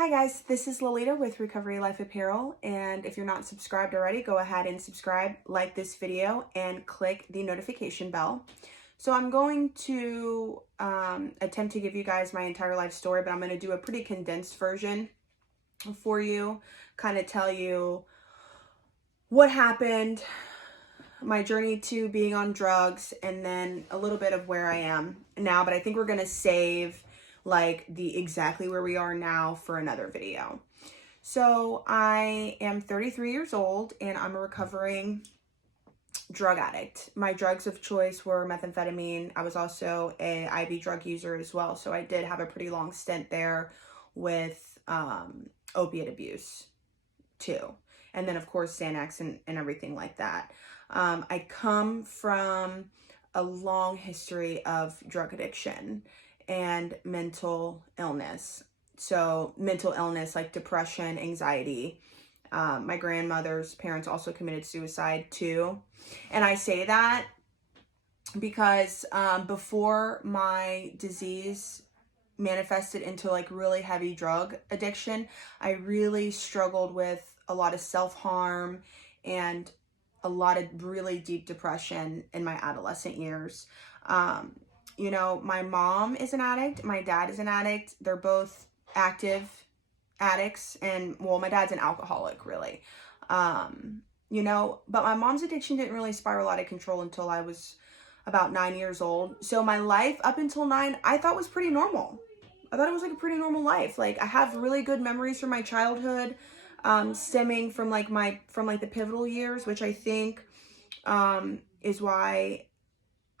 Hi guys, this is Lalita with Recovery Life Apparel, and if you're not subscribed already, go ahead and subscribe, like this video, and click the notification bell. So I'm going to attempt to give you guys my entire life story, but I'm going to do a pretty condensed version for you, kind of tell you what happened, my journey to being on drugs, and then a little bit of where I am now, but I think we're going to save like the exactly where we are now for another video. So I am 33 years old and I'm a recovering drug addict. My drugs of choice were methamphetamine. I was also a IV drug user as well. So I did have a pretty long stint there with opiate abuse too. And then of course Xanax and everything like that. I come from a long history of drug addiction and mental illness. So mental illness like depression, anxiety. My grandmother's parents also committed suicide too. And I say that because before my disease manifested into like really heavy drug addiction, I really struggled with a lot of self-harm and a lot of really deep depression in my adolescent years. You know, my mom is an addict, my dad is an addict. They're both active addicts, and well, my dad's an alcoholic, really. You know, but my mom's addiction didn't really spiral out of control until I was about 9 years old. So my life up until 9, I thought was pretty normal. I thought it was like a pretty normal life. Like I have really good memories from my childhood, stemming from like the pivotal years, which I think is why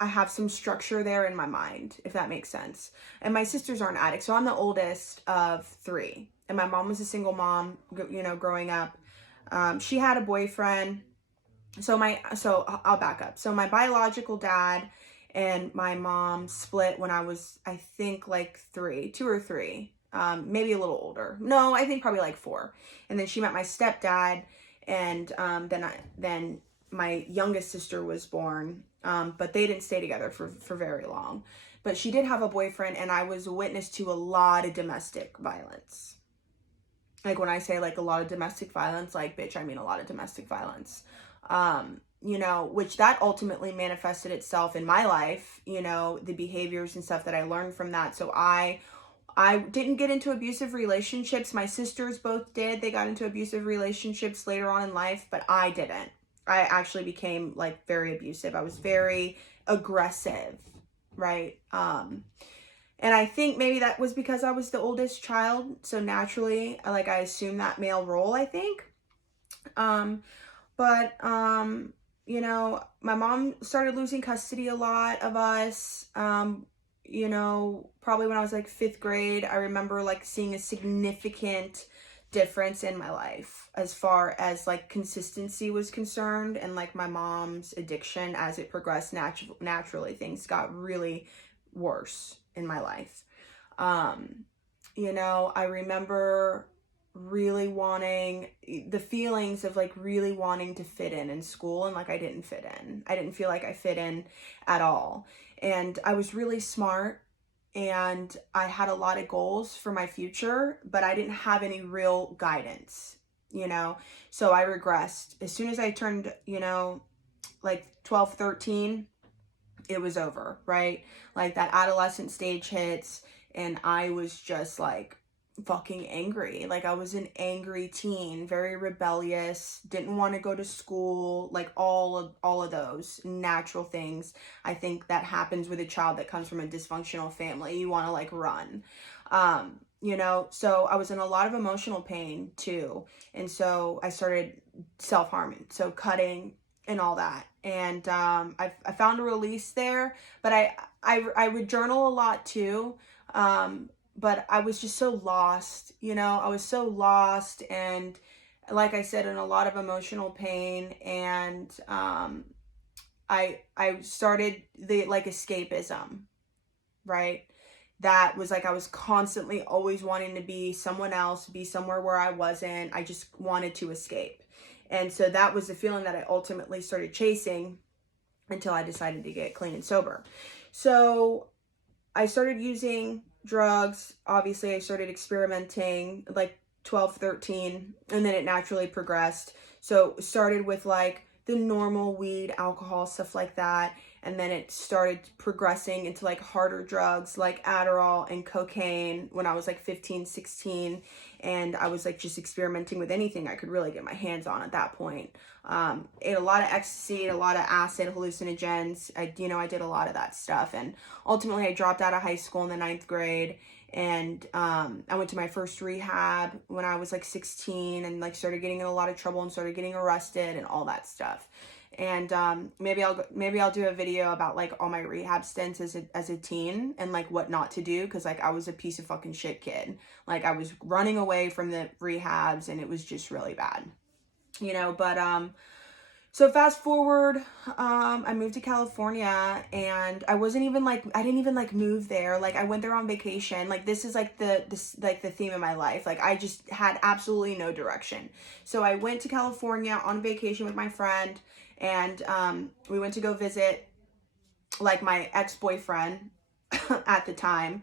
I have some structure there in my mind, if that makes sense. And my sisters aren't addicts, so I'm the oldest of 3. And my mom was a single mom, you know, growing up. She had a boyfriend. So I'll back up. So my biological dad and my mom split when I was, I think like 2 or 3, maybe a little older. No, I think probably like 4. And then she met my stepdad, and then my youngest sister was born, but they didn't stay together for very long. But she did have a boyfriend, and I was a witness to a lot of domestic violence. Like when I say like a lot of domestic violence, like bitch, I mean a lot of domestic violence. You know, which that ultimately manifested itself in my life, you know, the behaviors and stuff that I learned from that. So I didn't get into abusive relationships. My sisters both did. They got into abusive relationships later on in life, but I didn't. I actually became like very abusive. I was very aggressive, right? And I think maybe that was because I was the oldest child. So naturally, like I assumed that male role, I think. You know, my mom started losing custody a lot of us. You know, probably when I was like 5th grade, I remember like seeing a significant difference in my life as far as like consistency was concerned, and like my mom's addiction as it progressed naturally things got really worse in my life. You know, I remember really wanting the feelings of like really wanting to fit in school, and like I didn't fit in. I didn't feel like I fit in at all. And I was really smart and I had a lot of goals for my future, but I didn't have any real guidance, you know? So I regressed. As soon as I turned, you know, like 12, 13, it was over, right? Like that adolescent stage hits and I was just like fucking angry. Like I was an angry teen, very rebellious, didn't want to go to school, like all of those natural things I think that happens with a child that comes from a dysfunctional family. You want to like run. You know, so I was in a lot of emotional pain too. And so I started self-harming, so cutting and all that. And I found a release there, but I would journal a lot too. But I was just so lost, you know, I was so lost, and like I said, in a lot of emotional pain. And I started the like escapism, right? That was like I was constantly always wanting to be someone else, be somewhere where I wasn't. I just wanted to escape. And so that was the feeling that I ultimately started chasing until I decided to get clean and sober. So I started using drugs. Obviously, I started experimenting like 12, 13, and then it naturally progressed. So it started with like the normal weed, alcohol, stuff like that. And then it started progressing into like harder drugs like Adderall and cocaine when I was like 15, 16. And I was like just experimenting with anything I could really get my hands on at that point. Ate a lot of ecstasy, a lot of acid, hallucinogens. I did a lot of that stuff. And ultimately I dropped out of high school in the 9th grade. And I went to my first rehab when I was like 16 and like started getting in a lot of trouble and started getting arrested and all that stuff. And maybe I'll do a video about like all my rehab stints as a teen and like what not to do, because like I was a piece of fucking shit kid. Like I was running away from the rehabs and it was just really bad, but so fast forward, I moved to California, and I didn't even like move there. Like I went there on vacation. Like this is like the theme of my life. Like I just had absolutely no direction. So I went to California on vacation with my friend, and we went to go visit like my ex-boyfriend at the time.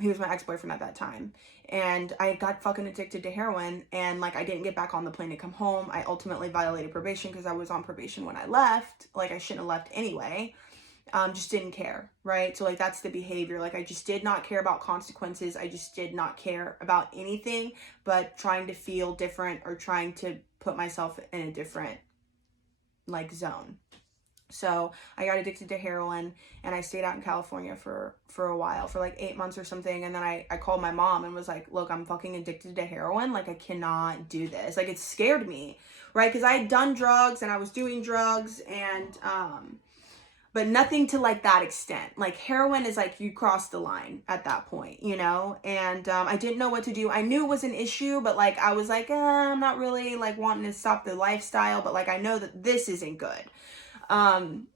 He was my ex-boyfriend at that time. And I got fucking addicted to heroin, and like I didn't get back on the plane to come home. I ultimately violated probation because I was on probation when I left. Like I shouldn't have left anyway. Just didn't care, right? So like that's the behavior. Like I just did not care about consequences. I just did not care about anything but trying to feel different or trying to put myself in a different like zone. So I got addicted to heroin, and I stayed out in California for a while, for like 8 months or something. And then I called my mom and was like, look, I'm fucking addicted to heroin. Like I cannot do this. Like it scared me, right? Because I had done drugs and I was doing drugs, and but nothing to like that extent. Like heroin is like you cross the line at that point, and I didn't know what to do. I knew it was an issue, but like I was like, I'm not really like wanting to stop the lifestyle, but like I know that this isn't good.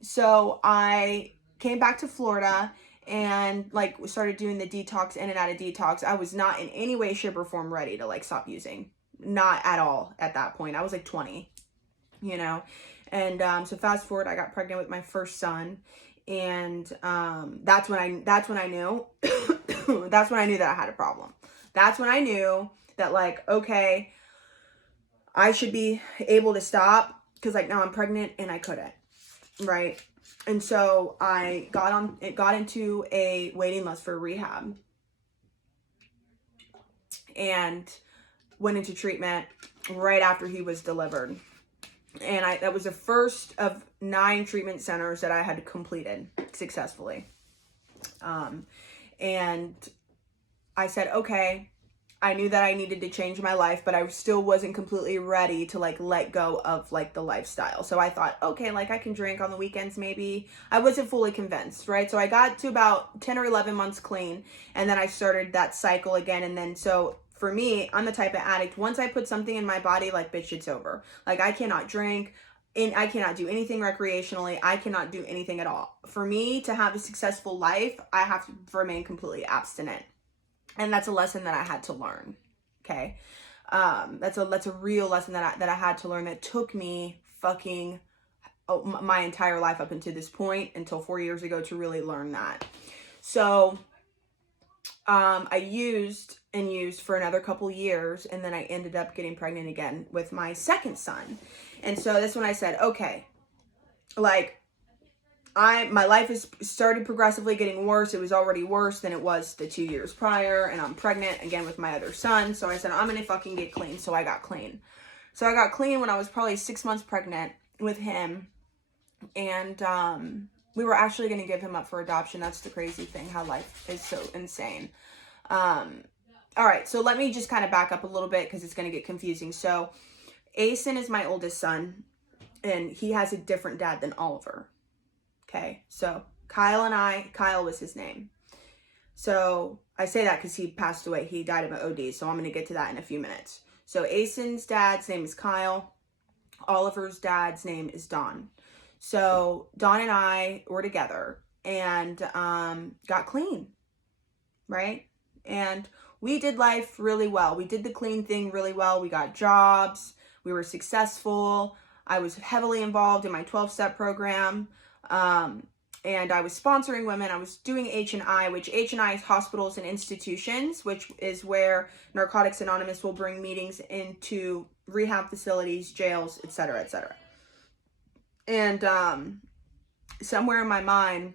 So I came back to Florida and like started doing the detox, in and out of detox. I was not in any way, shape, or form ready to like stop using. Not at all at that point. I was like 20, and so fast forward, I got pregnant with my first son, and that's when I knew that's when I knew that I had a problem. That's when I knew that like, okay, I should be able to stop, because like now I'm pregnant and I couldn't. Right. And so I got into a waiting list for rehab and went into treatment right after he was delivered. And that was the first of 9 treatment centers that I had completed successfully. And I said, okay, I knew that I needed to change my life, but I still wasn't completely ready to like let go of like the lifestyle. So I thought, okay, like I can drink on the weekends maybe. I wasn't fully convinced, right? So I got to about 10 or 11 months clean, and then I started that cycle again. And then so for me, I'm the type of addict, once I put something in my body, like bitch, it's over. Like I cannot drink, and I cannot do anything recreationally. I cannot do anything at all. For me to have a successful life, I have to remain completely abstinent. And that's a lesson that I had to learn. Okay. That's a real lesson that I had to learn, that took me fucking my entire life up until this point, until 4 years ago, to really learn that. So, I used for another couple years, and then I ended up getting pregnant again with my second son. And so that's when I said, okay, like, my life has started progressively getting worse. It was already worse than it was the 2 years prior, and I'm pregnant again with my other son. So I said, I'm gonna fucking get clean. So I got clean. So I got clean when I was probably 6 months pregnant with him, and we were actually gonna give him up for adoption. That's the crazy thing, how life is so insane. All right, so let me just kind of back up a little bit because it's gonna get confusing. So Asen is my oldest son, and he has a different dad than Oliver. Okay, so Kyle was his name. So I say that because he passed away. He died of an OD, so I'm going to get to that in a few minutes. So Asen's dad's name is Kyle. Oliver's dad's name is Don. So Don and I were together and got clean, right? And we did life really well. We did the clean thing really well. We got jobs. We were successful. I was heavily involved in my 12-step program. and I was sponsoring women. I was doing H&I, which H&I is hospitals and institutions, which is where Narcotics Anonymous will bring meetings into rehab facilities, jails, etc., etc. And somewhere in my mind,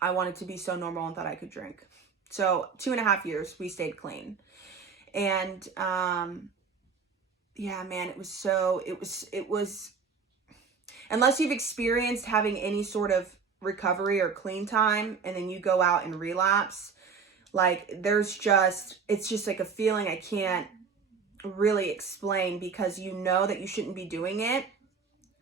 I wanted to be so normal and thought I could drink. So 2.5 years, we stayed clean. And yeah, man, it was, unless you've experienced having any sort of recovery or clean time and then you go out and relapse, like it's just like a feeling I can't really explain, because you know that you shouldn't be doing it,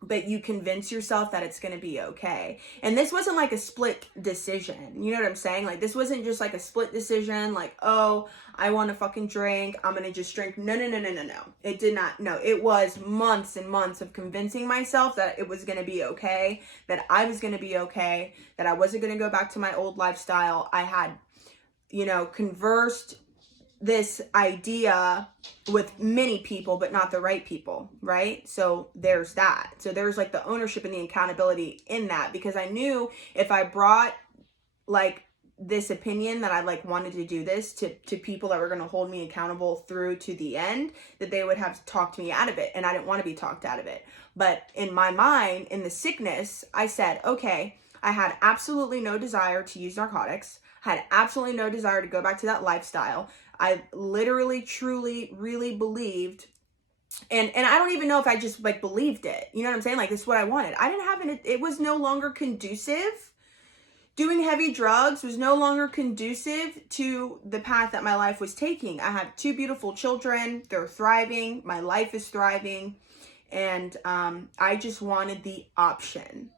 but you convince yourself that it's going to be okay. And this wasn't like a split decision. You know what I'm saying? Like, this wasn't just like a split decision, like, oh, I want to fucking drink, I'm going to just drink. No. It did not. No, it was months and months of convincing myself that it was going to be okay, that I was going to be okay, that I wasn't going to go back to my old lifestyle. I had, conversed this idea with many people, but not the right people, right? So there's that. So there's like the ownership and the accountability in that, because I knew if I brought like this opinion that I like wanted to do this to people that were going to hold me accountable through to the end, that they would have talked me out of it, and I didn't want to be talked out of it. But in my mind, in the sickness, I said, okay, I had absolutely no desire to use narcotics, had absolutely no desire to go back to that lifestyle. I literally, truly, really believed, and I don't even know if I just like believed it. You know what I'm saying? Like, this is what I wanted. I didn't have it. It was no longer conducive. Doing heavy drugs was no longer conducive to the path that my life was taking. I have 2 beautiful children. They're thriving. My life is thriving. And I just wanted the option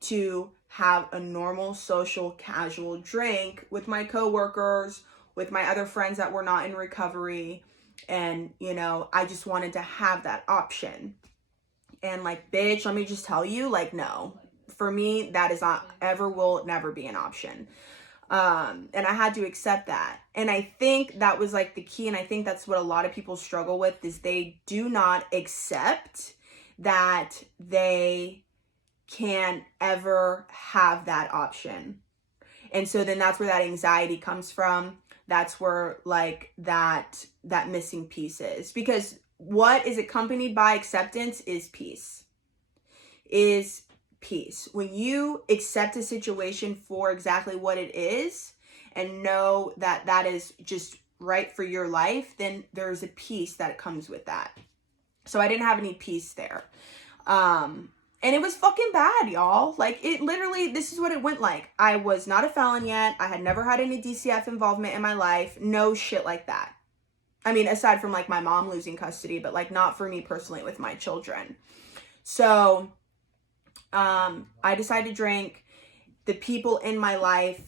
to have a normal, social, casual drink with my coworkers, with my other friends that were not in recovery. And, I just wanted to have that option. And like, bitch, let me just tell you, like, no, for me, that is not ever, will never be an option. And I had to accept that. And I think that was like the key. And I think that's what a lot of people struggle with, is they do not accept that they can't ever have that option. And so then that's where that anxiety comes from. That's where like that missing piece is, because what is accompanied by acceptance is peace. When you accept a situation for exactly what it is and know that that is just right for your life, then there's a peace that comes with that. So I didn't have any peace there. And it was fucking bad, y'all. Like, it literally, this is what it went like. I was not a felon yet. I had never had any DCF involvement in my life. No shit like that. I mean, aside from like my mom losing custody, but like not for me personally with my children. So, I decided to drink. The people in my life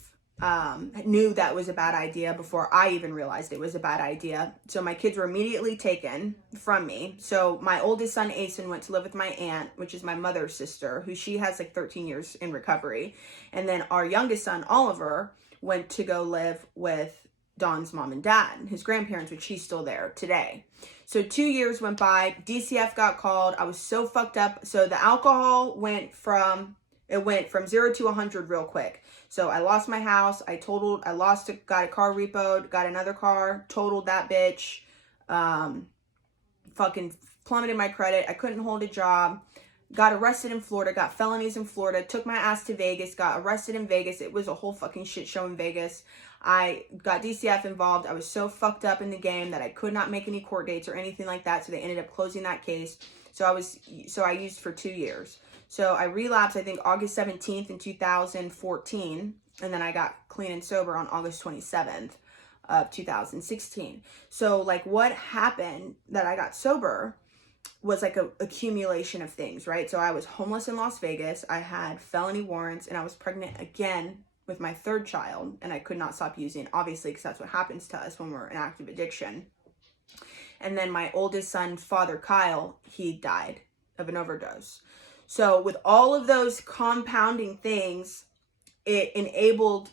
knew that was a bad idea before I even realized it was a bad idea. So my kids were immediately taken from me. So my oldest son, Asen, went to live with my aunt, which is my mother's sister, who she has like 13 years in recovery. And then our youngest son, Oliver, went to go live with Don's mom and dad, his grandparents, which he's still there today. So 2 years went by, DCF got called. I was so fucked up. So the alcohol went from 0 to 100 real quick. So I lost my house. got a car repoed, got another car, totaled that bitch, fucking plummeted my credit. I couldn't hold a job, got arrested in Florida, got felonies in Florida, took my ass to Vegas, got arrested in Vegas. It was a whole fucking shit show in Vegas. I got DCF involved. I was so fucked up in the game that I could not make any court dates or anything like that. So they ended up closing that case. So I used for 2 years. So I relapsed, I think, August 17th in 2014. And then I got clean and sober on August 27th of 2016. So like what happened that I got sober was like a accumulation of things, right? So I was homeless in Las Vegas. I had felony warrants, and I was pregnant again with my 3rd child. And I could not stop using, obviously, because that's what happens to us when we're in active addiction. And then my oldest son's father, Kyle, he died of an overdose. So with all of those compounding things, it enabled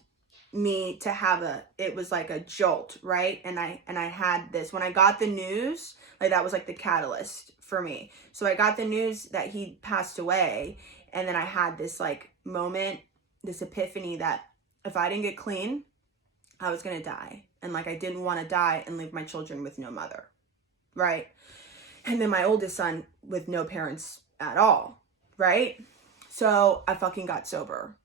me to have it was like a jolt, right? And I had this, when I got the news, like that was like the catalyst for me. So I got the news that he passed away, and then I had this like moment this epiphany that if I didn't get clean, I was going to die. And like, I didn't want to die and leave my children with no mother. Right. And then my oldest son with no parents at all. Right. So I fucking got sober.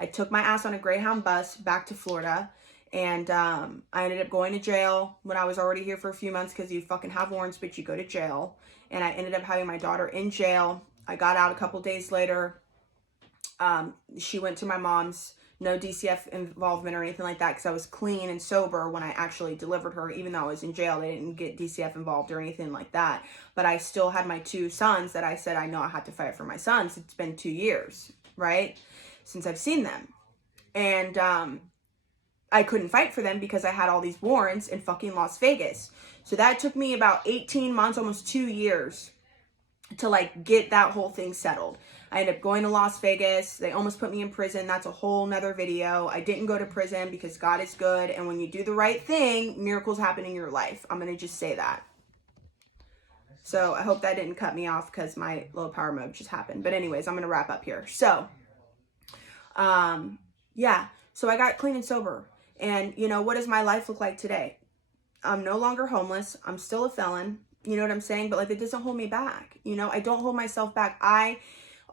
I took my ass on a Greyhound bus back to Florida. And I ended up going to jail when I was already here for a few months, because you fucking have warrants, but you go to jail. And I ended up having my daughter in jail. I got out a couple days later. She went to my mom's. No DCF involvement or anything like that, because I was clean and sober when I actually delivered her. Even though I was in jail, they didn't get DCF involved or anything like that. But I still had my 2 sons that I said I know I had to fight for my sons. It's been 2 years, right, since I've seen them. And I couldn't fight for them because I had all these warrants in fucking Las Vegas. So that took me about 18 months, almost 2 years, to like get that whole thing settled. I ended up going to Las Vegas. They almost put me in prison. That's a whole nother video. I didn't go to prison because God is good. And when you do the right thing, miracles happen in your life. I'm going to just say that. So I hope that didn't cut me off because my low power mode just happened. But anyways, I'm going to wrap up here. So, yeah. So I got clean and sober. And, you know, what does my life look like today? I'm no longer homeless. I'm still a felon. You know what I'm saying? But like, it doesn't hold me back. You know, I don't hold myself back. I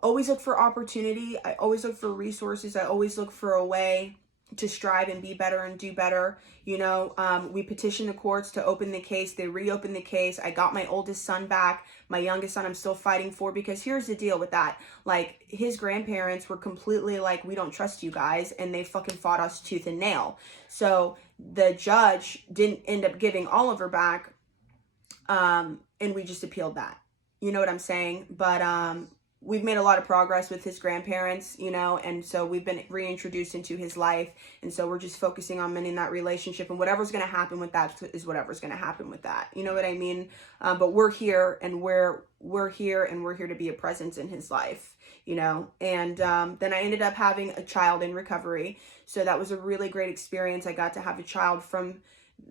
always look for opportunity. I always look for resources. I always look for a way to strive and be better and do better. You know, we petitioned the courts to open the case. They reopened the case. I got my oldest son back. My youngest son I'm still fighting for, because here's the deal with that. Like, his grandparents were completely like, we don't trust you guys. And they fucking fought us tooth and nail. So the judge didn't end up giving Oliver back. And we just appealed that. You know what I'm saying? But, we've made a lot of progress with his grandparents, you know, and so we've been reintroduced into his life. And so we're just focusing on mending that relationship, and whatever's going to happen with that is whatever's going to happen with that. You know what I mean? But we're here, and we're here to be a presence in his life, you know? And then I ended up having a child in recovery. So that was a really great experience. I got to have a child from,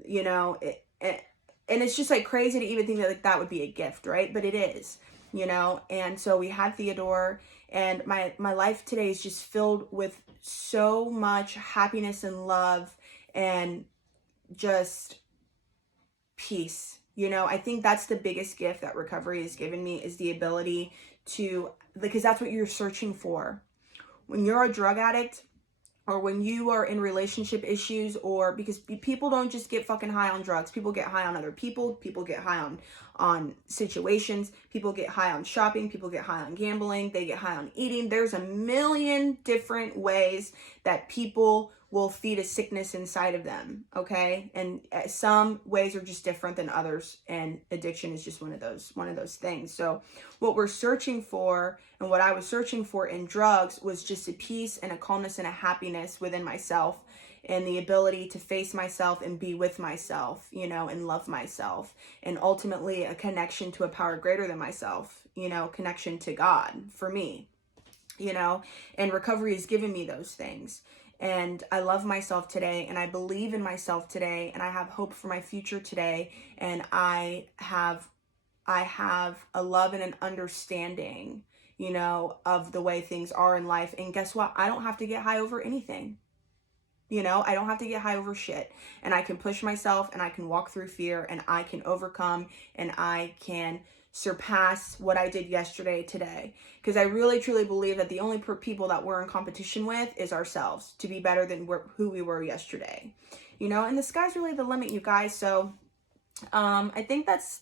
you know, and it's just like crazy to even think that like that would be a gift, right? But it is. You know, and so we had Theodore, and my life today is just filled with so much happiness and love and just peace. You know, I think that's the biggest gift that recovery has given me, is the ability to, because that's what you're searching for. When you're a drug addict, or when you are in relationship issues, or because people don't just get fucking high on drugs. People get high on other people. People get high on situations. People get high on shopping. People get high on gambling. They get high on eating. There's a million different ways that people will feed a sickness inside of them. Okay. And some ways are just different than others. And addiction is just one of those things. So what we're searching for, and what I was searching for in drugs, was just a peace and a calmness and a happiness within myself, and the ability to face myself and be with myself, you know, and love myself, and ultimately a connection to a power greater than myself, you know, connection to God for me, you know, and recovery has given me those things. And I love myself today, and I believe in myself today, and I have hope for my future today. And I have a love and an understanding, you know, of the way things are in life. And guess what? I don't have to get high over anything. You know, I don't have to get high over shit, and I can push myself, and I can walk through fear, and I can overcome, and I can surpass what I did yesterday today. Because I really truly believe that the only people that we're in competition with is ourselves, to be better than who we were yesterday, you know. And the sky's really the limit, you guys. So I think that's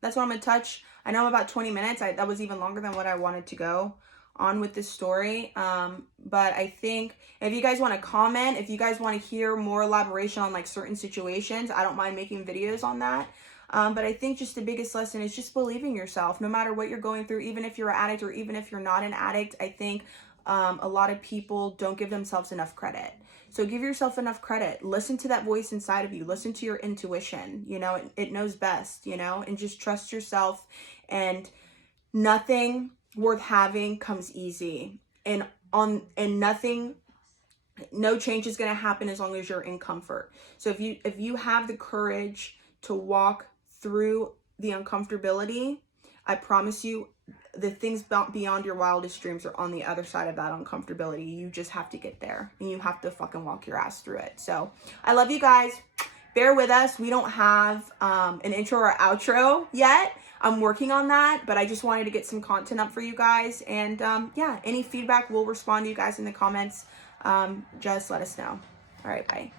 what I'm gonna touch. I know I'm about 20 minutes. That was even longer than what I wanted to go on with this story. But I think if you guys want to comment, if you guys want to hear more elaboration on like certain situations, I don't mind making videos on that. But I think just the biggest lesson is just believing yourself, no matter what you're going through, even if you're an addict or even if you're not an addict. I think a lot of people don't give themselves enough credit. So give yourself enough credit. Listen to that voice inside of you. Listen to your intuition. You know, it knows best, you know, and just trust yourself. And nothing worth having comes easy. And nothing, no change is going to happen as long as you're in comfort. So if you have the courage to walk through the uncomfortability, I promise you, the things beyond your wildest dreams are on the other side of that uncomfortability. You just have to get there, and you have to fucking walk your ass through it. So I love you guys. Bear with us. We don't have an intro or outro yet. I'm working on that, but I just wanted to get some content up for you guys. And yeah, any feedback, we'll respond to you guys in the comments. Just let us know. All right, bye.